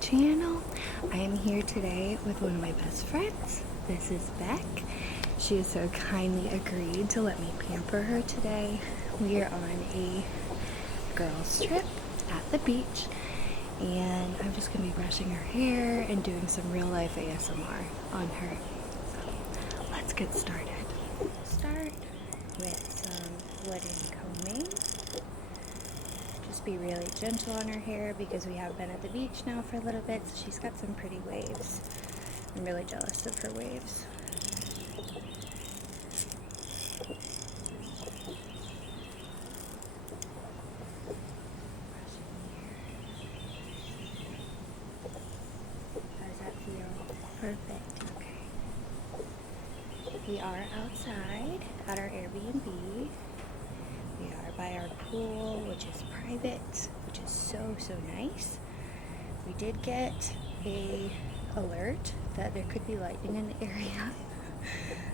channel. I am here today with one of my best friends. This is Beck. She has so kindly agreed to let me pamper her today. We are on a girls trip at the beach, and I'm just going to be brushing her hair and doing some real life ASMR on her. So let's get started. Start with some wooden combing. Just be really gentle on her hair because we have been at the beach now for a little bit. So she's got some pretty waves. I'm really jealous of her waves. How does that feel? Perfect. Okay. We are outside at our Airbnb. We are by our pool, which is private, which is so nice. We did get a alert that there could be lightning in the area.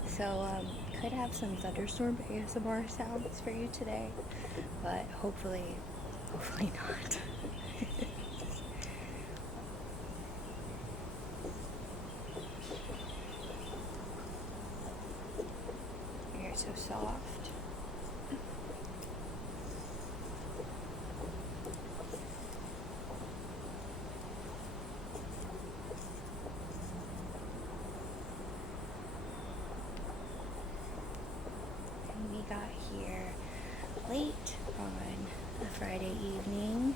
So could have some thunderstorm ASMR sounds for you today, but hopefully not. You're so soft. We got here late on a Friday evening,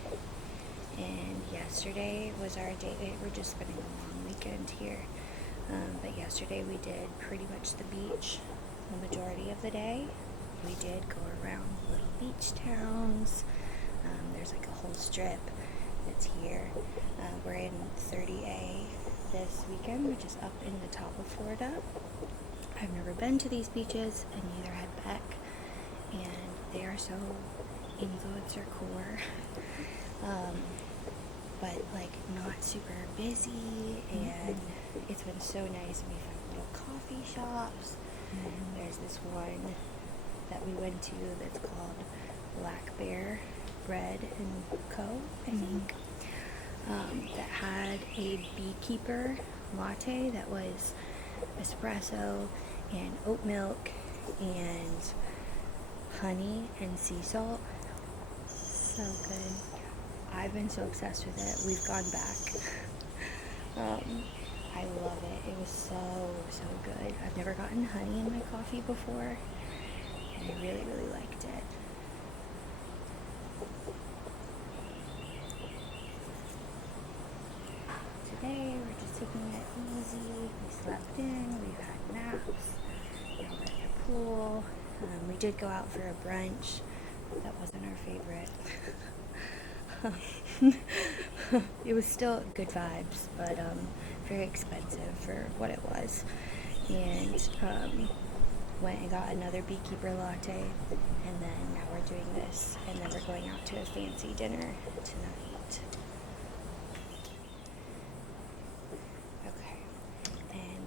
and yesterday was our day. We're just spending a long weekend here, but yesterday we did pretty much the beach the majority of the day. We did go around little beach towns. There's like a whole strip that's here. We're in 30A this weekend, which is up in the top of Florida. I've never been to these beaches, and neither had Beck, and they are so influencer core, but like not super busy, and it's been so nice. We found little coffee shops. There's this one that we went to that's called Black Bear Bread and Co., I think, that had a beekeeper latte that was espresso and oat milk and honey and sea salt. So good. I've been so obsessed with it. We've gone back. I love it. It was so good. I've never gotten honey in my coffee before, and I really liked it. Today we're just taking it easy. We slept in, we've had naps, now we're at the pool. We did go out for a brunch. That wasn't our favorite. It was still good vibes, but very expensive for what it was. And went and got another beekeeper latte, and then now we're doing this, and then we're going out to a fancy dinner tonight.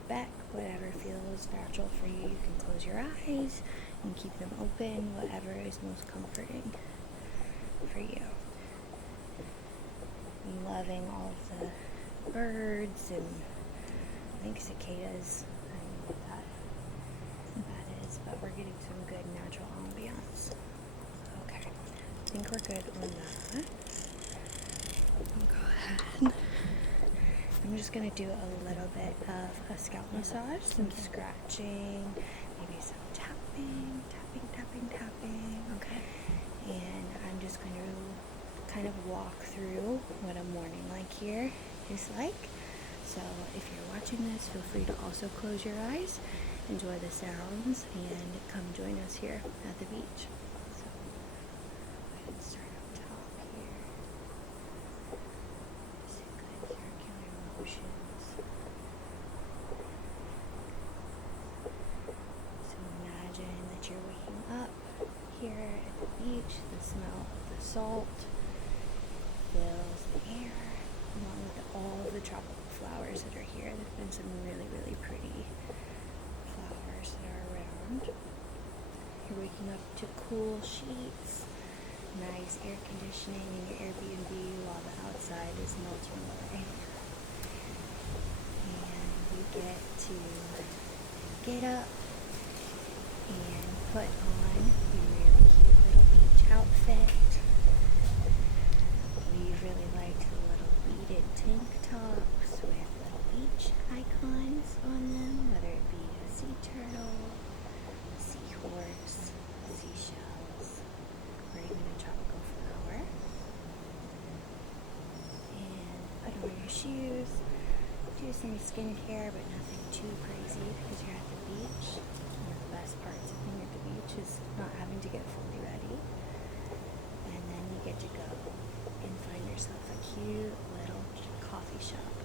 Back, whatever feels natural for you. You can close your eyes and keep them open, whatever is most comforting for you. I'm loving all of the birds and I think cicadas. I don't know what that is, but we're getting some good natural ambiance. Okay, I think we're good on that. Go ahead. I'm just going to do a little bit of a scalp massage, some scratching, maybe some tapping. Okay. And I'm just going to kind of walk through what a morning like here is like. So if you're watching this, feel free to also close your eyes, enjoy the sounds, and come join us here at the beach. So go ahead and start up top here. Just a good circular motions. So imagine that you're waking up here at the beach. The smell of the salt fills the air, along with all of the tropical flowers that are here. There's been some really pretty flowers that are around. You're waking up to cool sheets, nice air conditioning in your Airbnb while the outside is melting away. get to get up and put on a really cute little beach outfit. We really like the little beaded tank tops with little beach icons on them, whether it be a sea turtle, a seahorse, seashells, or even a tropical flower. And put on your shoes, do some skincare, but nothing too crazy because you're at the beach. One of the best parts of being at the beach is not having to get fully ready. And then you get to go and find yourself a cute little coffee shop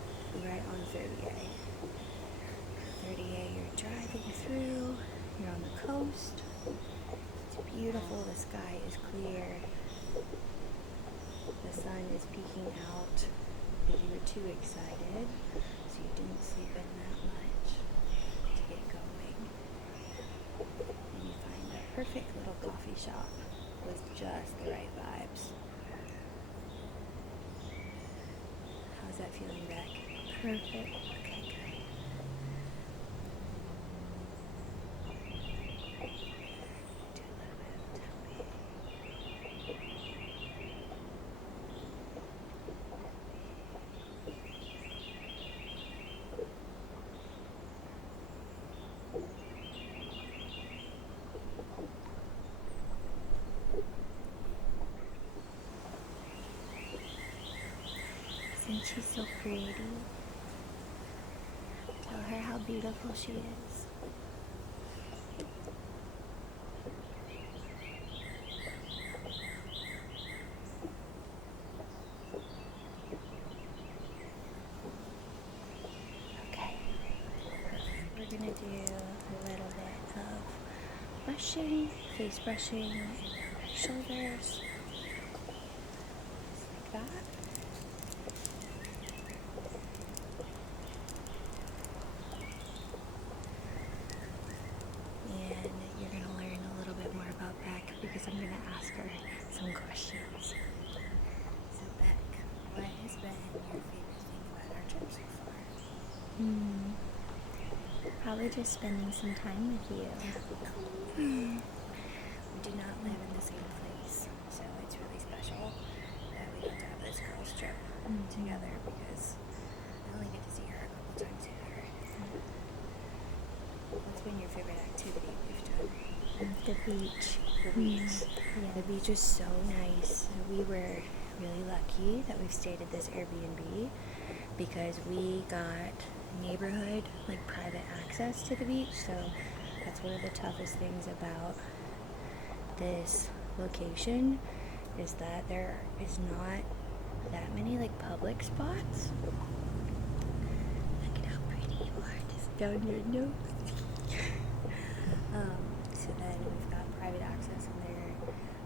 right on 30A. 30A, you're driving through, you're on the coast. It's beautiful, the sky is clear. The sun is peeking out because you were too excited, so you didn't sleep in that much to get going. And you find the perfect little coffee shop with just the right vibes. How's that feeling, Beck? Perfect. Okay, good. Do a little bit of tapping. Isn't she so pretty? Tell her how beautiful she is. Okay. We're gonna do a little bit of brushing, face brushing, shoulders, like that. And you're going to learn a little bit more about Beck because I'm going to ask her some questions. So Beck, what has been your favorite thing about our trip so far? Probably just spending some time with you. We do not live in the same place, so it's really special that we get to have this girls' trip together because I only get to see her a couple times a year. What's been your favorite activity we've done? The beach. The beach. Yeah. The beach is so nice. We were really lucky that we've stayed at this Airbnb because we got neighborhood, like private access to the beach. So that's one of the toughest things about this location is that there is not that many like public spots. Look at how pretty you are, just down your nose. So then we've got private access and there,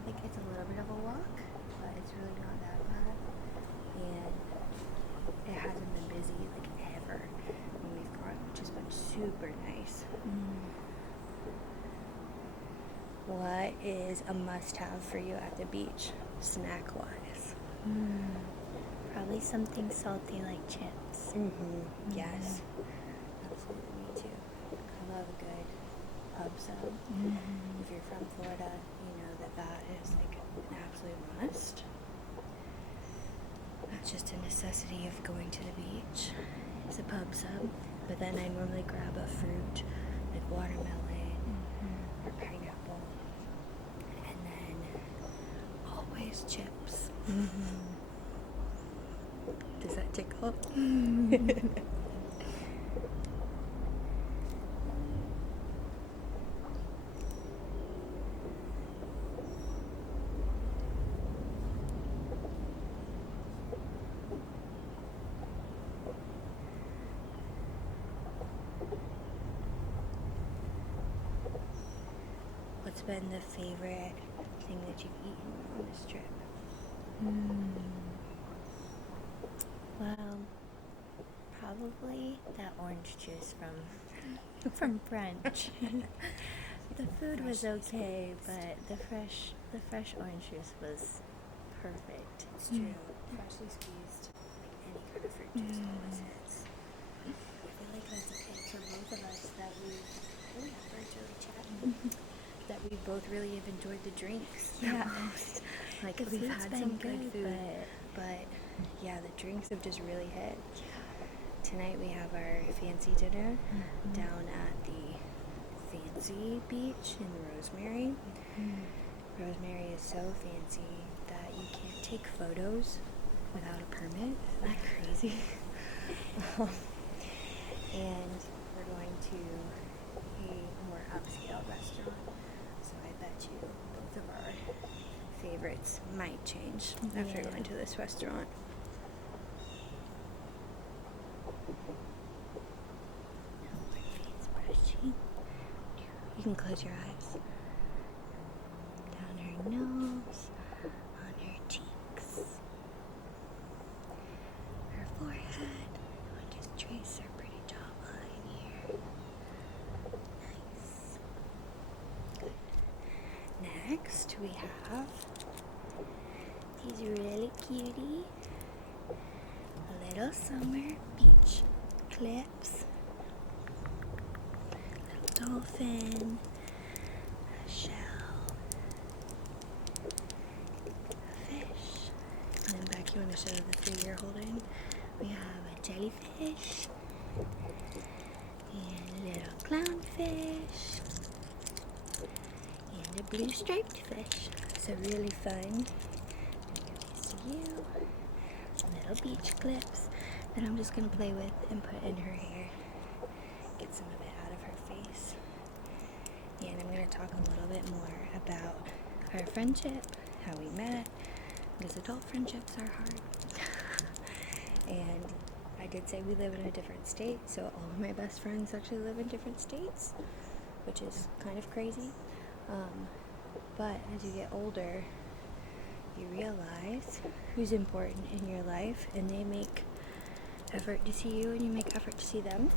like it's a little bit of a walk, but it's really not that bad. And it hasn't been busy like ever when we've gone, which has been super nice. What is a must-have for you at the beach, snack-wise? Probably something salty like chips. Yes. Absolutely, me too. I love a good pub sub. If you're from Florida, you know that is like an absolute must. It's just a necessity of going to the beach. It's a pub sub. But then I normally grab a fruit, like watermelon or pineapple. And then always chips. Does that tickle? What's been the favorite thing that you've eaten on this trip? Well, probably that orange juice from brunch. The food was okay, but the fresh orange juice was perfect. It's true. Freshly squeezed, like any kind of fruit juice always hits. I feel like that's okay really have enjoyed the drinks the Yeah. most. Like, The we've food's had been some good good, food, but yeah, the drinks have just really hit. Tonight we have our fancy dinner down at the fancy beach in Rosemary. Rosemary is so fancy that you can't take photos without a permit. Isn't that crazy? And we're going to a more upscale restaurant. So I bet you both of our favorites might change after Yeah. going to this restaurant. Now more face brushing. You can close your eyes. Down her nose, on her cheeks, her forehead. I'll just trace her pretty jawline here. Nice. Good. Next, we have these really cutie little summer beach clips. Little dolphin, a shell, a fish. And then back, you want to show the food you're holding? We have a jellyfish and a little clownfish and a blue striped fish. So really fun. These to you. Little beach clips that I'm just going to play with and put in her hair. Get some of it out of her face. And I'm going to talk a little bit more about our friendship, how we met, because adult friendships are hard. And I did say we live in a different state, so all of my best friends actually live in different states, which is kind of crazy. But as you get older, you realize who's important in your life, and they make effort to see you, and you make effort to see them.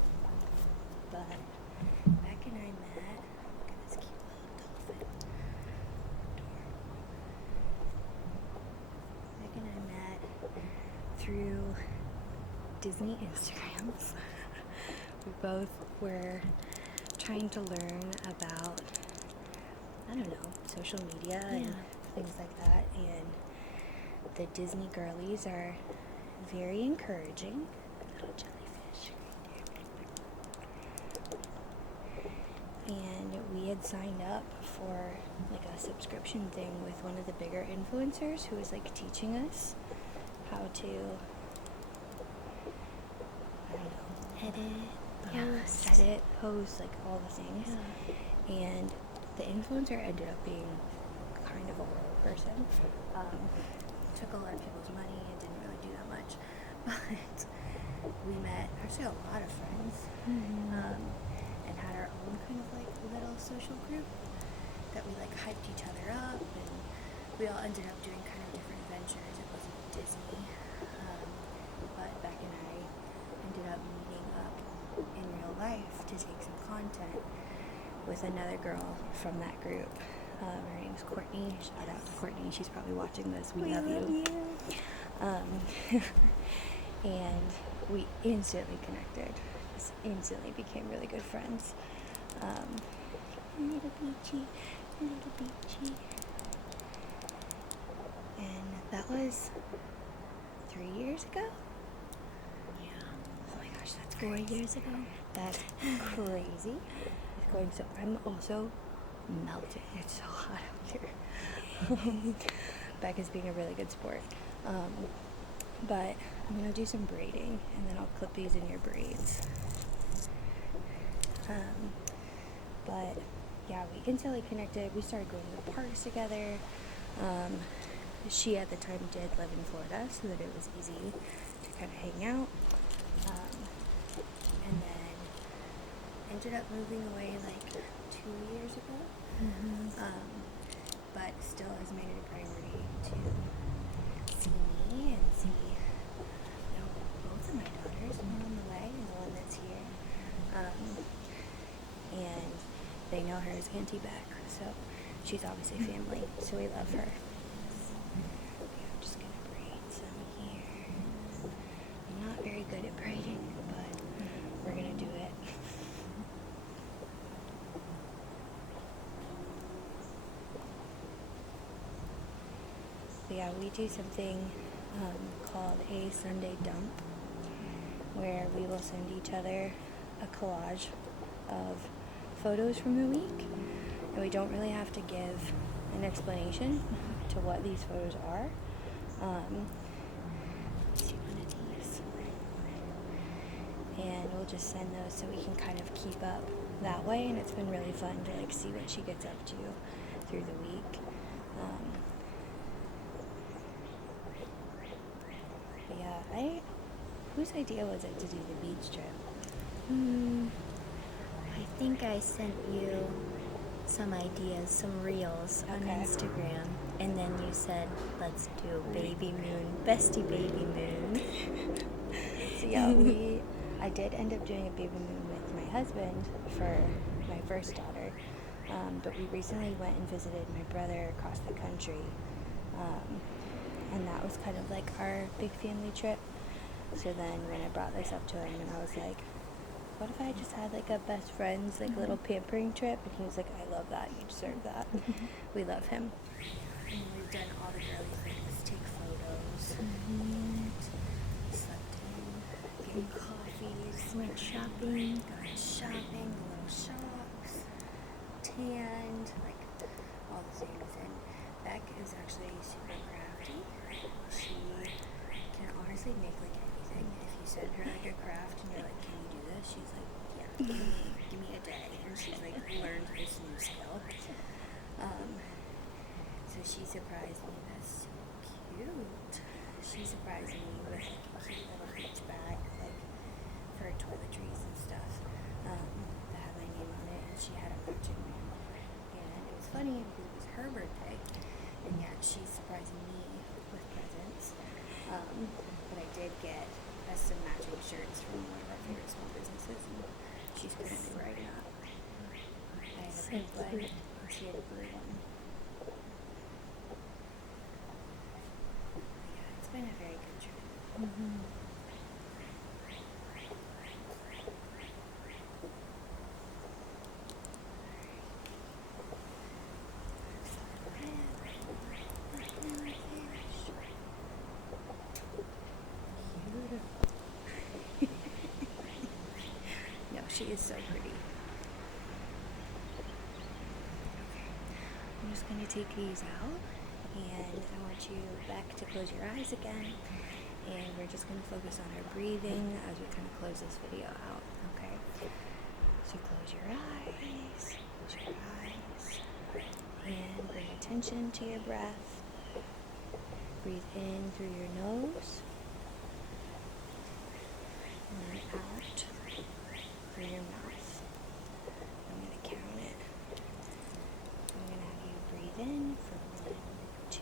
But Beck and I met. Look at this cute little dolphin. Adorable. Beck and I met through Disney Instagrams. We both were trying to learn about, I don't know, social media and things like that. And the Disney girlies are very encouraging. Little jellyfish right there. And we had signed up for like a subscription thing with one of the bigger influencers who was like teaching us how to, I don't know, edit, post, like all the things. And the influencer ended up being kind of a horrible person. Took a lot of people's money and didn't really do that much. But we met actually a lot of friends, and had our own kind of like little social group that we like hyped each other up, and we all ended up doing kind of different adventures. It wasn't Disney, but Beck and I ended up meeting up in real life to take some content with another girl from that group. Her name's Courtney. Shout out to Courtney. She's probably watching this. We love you. And we instantly connected. Just instantly became really good friends. Little beachy. And that was 3 years ago? Yeah. Oh my gosh, that's 4 crazy. years ago. That's crazy. It's going so. I'm also melting. It's so hot out here. Beck is being a really good sport. But I'm gonna do some braiding, and then I'll clip these in your braids. But yeah, we instantly connected. We started going to the parks together. She at the time did live in Florida, so that it was easy to kind of hang out. And then ended up moving away like 2 years ago. But still has made it a priority to see me and see, both of my daughters, one on the way and the one that's here. And they know her as Auntie Beck, so she's obviously family, so we love her. Okay, I'm just gonna braid some here. I'm not very good at braiding, but we're gonna do it. yeah, we do something called a Sunday dump, where we will send each other a collage of photos from the week, and we don't really have to give an explanation to what these photos are. Let's see one of these, and we'll just send those so we can kind of keep up that way, and it's been really fun to like see what she gets up to through the week. But yeah, whose idea was it to do the beach trip? I think I sent you some ideas, some reels on Okay. Instagram, and then you said, let's do baby moon, bestie baby moon. So yeah, I did end up doing a baby moon with my husband for my first daughter, but we recently went and visited my brother across the country, and that was kind of like our big family trip. So then when I brought this up to him, and I was like, what if I just had like a best friends like little pampering trip? And he was like, I love that, you deserve that. We love him. And we've done all the girly things, take photos, slept in, getting coffees, Went shopping. gone shopping, little shops, tanned, like all the things. And Beck is actually super crafty. She can honestly make like anything. If you send her like a craft and you're like, can you do this? She's like, yeah, give me a day. And she's like learned this new skill. So she surprised me. That's so cute. She surprised me with like a cute little beach bag, like for toiletries and stuff, that had my name on it, and she had a matching one. And it was funny because it was her birthday, and yet she's surprising me with presents. But I did get us some matching shirts from one of our favorite small businesses, and she's currently writing up. I had a So pink one, cute. and she had a blue one. Yeah, it's been a very good trip. No, she is so pretty. Okay, I'm just going to take these out, and I want you back to close your eyes again, and we're just going to focus on our breathing as we kind of close this video out, okay? So close your eyes, and bring attention to your breath. Breathe in through your nose, and then out through your mouth. I'm going to count it. I'm going to have you breathe in for 1, 2,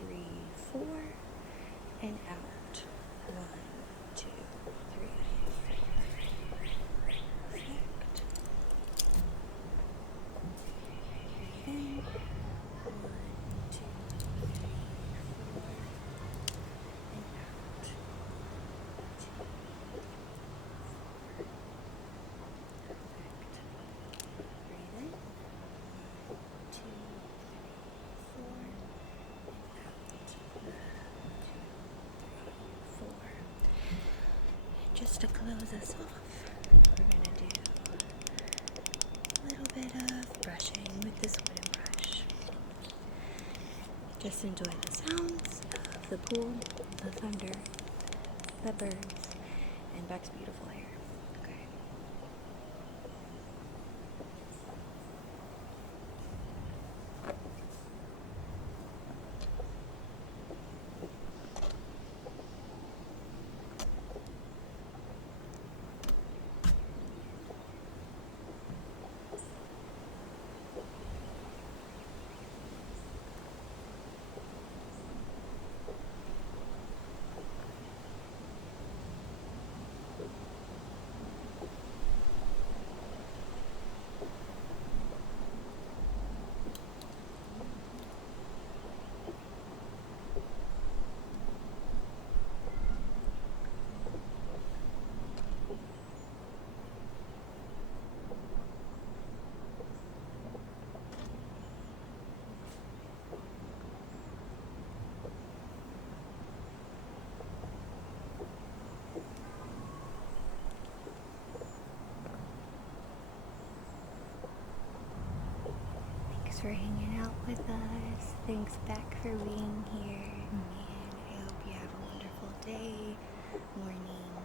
3, 4, and out. 1, 2, 3, 4. Perfect. Breathe in. 1, 2, 3, 4, and out. 2, 3, 4. Perfect. Breathe in. 1, 2, 3, 4, and out. 1, 2, 3, 4. And just to close us off, we're going to do a little bit of brushing with this wooden brush. Just enjoy the sounds of the pool, the thunder, the birds, and Beck's beautiful hair. Okay. Thanks for hanging out with us. Thanks back for being here. And I hope you have a wonderful day, morning,